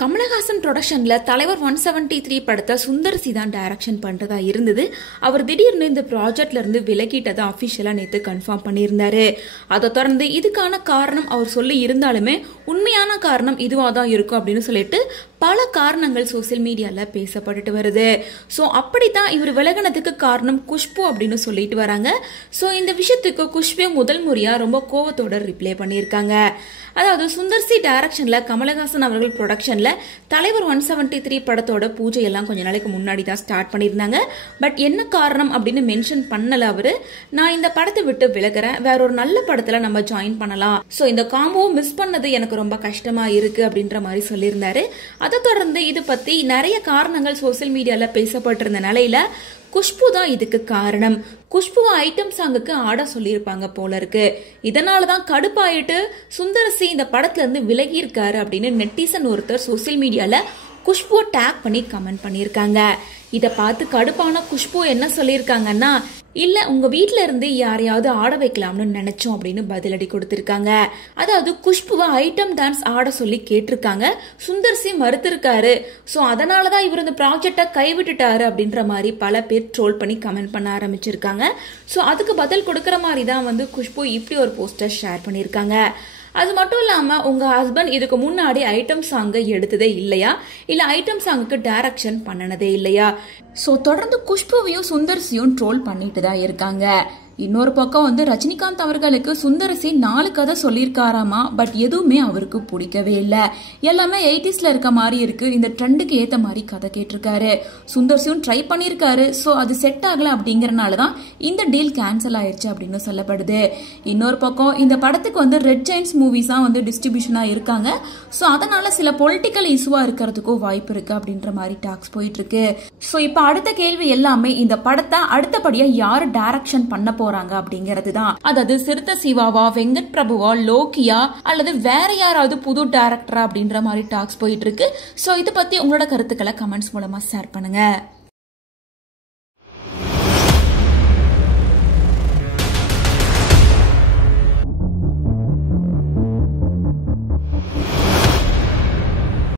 கமலஹாசன் ப்ரொடக்ஷன்ல தலைவர் 173 படத்தை சுந்தர் சி தான் டைரக்ஷன் பண்றதா இருந்தது. அவர் திடீர்னு இந்த ப்ராஜெக்ட்ல இருந்து விலகிட்டதை அபிஷியலா நேத்து கன்ஃபார்ம் பண்ணியிருந்தாரு. அதை தொடர்ந்து இதுக்கான காரணம் அவர் சொல்லி இருந்தாலுமே உண்மையான காரணம் இதுவா தான் இருக்கும் அப்படின்னு சொல்லிட்டு பல காரணங்கள் சோசியல் மீடியால பேசப்பட்டுட்டு வருது. சோ அப்படித்தான் இவர் விலகினதுக்கு காரணம் குஷ்பு அப்படின்னு சொல்லிட்டு வராங்க. சோ இந்த விஷயத்துக்கு குஷ்பு முதல் முறையா ரொம்ப கோவத்தோட ரிப்ளை பண்ணியிருக்காங்க. அதாவது சுந்தர் சி டைரக்ஷன்ல கமலஹாசன் அவர்கள் ப்ரொடக்ஷன்ல தலைவர் 173 படத்தோட பூஜை எல்லாம் கொஞ்ச நாளைக்கு முன்னாடி தான் ஸ்டார்ட் பண்ணியிருந்தாங்க. பட் என்ன காரணம் அப்படின்னு மென்ஷன் பண்ணல அவரு. நான் இந்த படத்தை விட்டு விலகிறேன், வேற ஒரு நல்ல படத்துல நம்ம ஜாயின் பண்ணலாம், சோ இந்த காம்போவை மிஸ் பண்ணது எனக்கு ரொம்ப கஷ்டமா இருக்கு அப்படின்ற மாதிரி சொல்லியிருந்தாரு. அதை தொடர்ந்து இது பத்தி நிறைய காரணங்கள் சோசியல் மீடியால பேசப்பட்டிருந்த நிலையில குஷ்பு தான் இதுக்கு காரணம். குஷ்புவ ஐட்டம் சாங்குக்கு ஆட சொல்லியிருப்பாங்க போல இருக்கு. இதனாலதான் கடுப்பாயிட்டு சுந்தரசி இந்த படத்துல இருந்து விலகி இருக்காரு அப்படின்னு நெட்டிசன் ஒருத்தர் சோசியல் மீடியால குஷ்புவை டேக் பண்ணி கமெண்ட் பண்ணியிருக்காங்க. இதை பார்த்து கடுப்பான குஷ்பு என்ன சொல்லியிருக்காங்கன்னா, இல்ல உங்க வீட்டுல இருந்து யாரையாவது ஆட வைக்கலாம்னு நினைச்சோம் அப்படின்னு பதிலடி கொடுத்திருக்காங்க. அதாவது குஷ்புவை ஐட்டம் டான்ஸ் ஆட சொல்லி கேட்டிருக்காங்க, சுந்தர்சி மறுத்திருக்காரு. சோ அதனாலதான் இவர் இந்த ப்ராஜெக்டை கைவிட்டுட்டாரு அப்படின்ற மாதிரி பல பேர் ட்ரோல் பண்ணி கமெண்ட் பண்ண ஆரம்பிச்சிருக்காங்க. சோ அதுக்கு பதில் கொடுக்கற மாதிரி தான் குஷ்பு இப்படி ஒரு போஸ்டர் ஷேர் பண்ணிருக்காங்க. அது மட்டும் இல்லாம உங்க ஹஸ்பண்ட் இதுக்கு முன்னாடி ஐட்டம் சாங்க எடுத்ததே இல்லையா, இல்ல ஐட்டம் சாங்குக்கு டைரக்ஷன் பண்ணனதே இல்லையா? சோ தொடர்ந்து குஷ்புவையும் சுந்தர்சியும் ட்ரோல் பண்ணிட்டு தான் இருக்காங்க. இன்னொரு பக்கம் ரஜினிகாந்த் அவர்களுக்கு சுந்தரசி 4 கதை சொல்லியிருக்காராமா. பட் எதுவுமே அவருக்கு பிடிக்கவே இல்லை. எல்லாமே 80sல இருக்க மாதிரி இருக்கு, இந்த ட்ரெண்டுக்கு ஏத்த மாதிரி கதை கேட்டிருக்காரு. சுந்தர்சியும் ட்ரை பண்ணியிருக்காரு. ஸோ அது செட் ஆகல அப்படிங்கறனாலதான் இந்த டீல் கேன்சல் ஆயிடுச்சு அப்படின்னு சொல்லப்படுது. இன்னொரு பக்கம் இந்த படத்துக்கு ரெட் ஜெயின்ஸ் மூவிஸ் தான் டிஸ்ட்ரிபியூஷனா இருக்காங்க. ஸோ அதனால சில பொலிட்டிக்கல் இஷ்யூவா இருக்கிறதுக்கும் வாய்ப்பு இருக்கு அப்படின்ற மாதிரி டாக்ஸ் போயிட்டு இருக்கு. ஸோ இப்ப அடுத்த கேள்வி எல்லாமே இந்த படத்தை அடுத்தபடியா யாரு டைரக்ஷன் பண்ண போறாங்க அப்படிங்கிறது தான். அதாவது சிறுத்தை சிவாவா, வெங்கட் பிரபுவா, லோக்கியா அல்லது வேற யாராவது புது டைரக்டரா அப்படின்ற மாதிரி டாக்ஸ் போயிட்டு இருக்கு. சோ இதை பத்தி உங்களோட கருத்துக்களை கமெண்ட்ஸ் மூலமா ஷேர் பண்ணுங்க.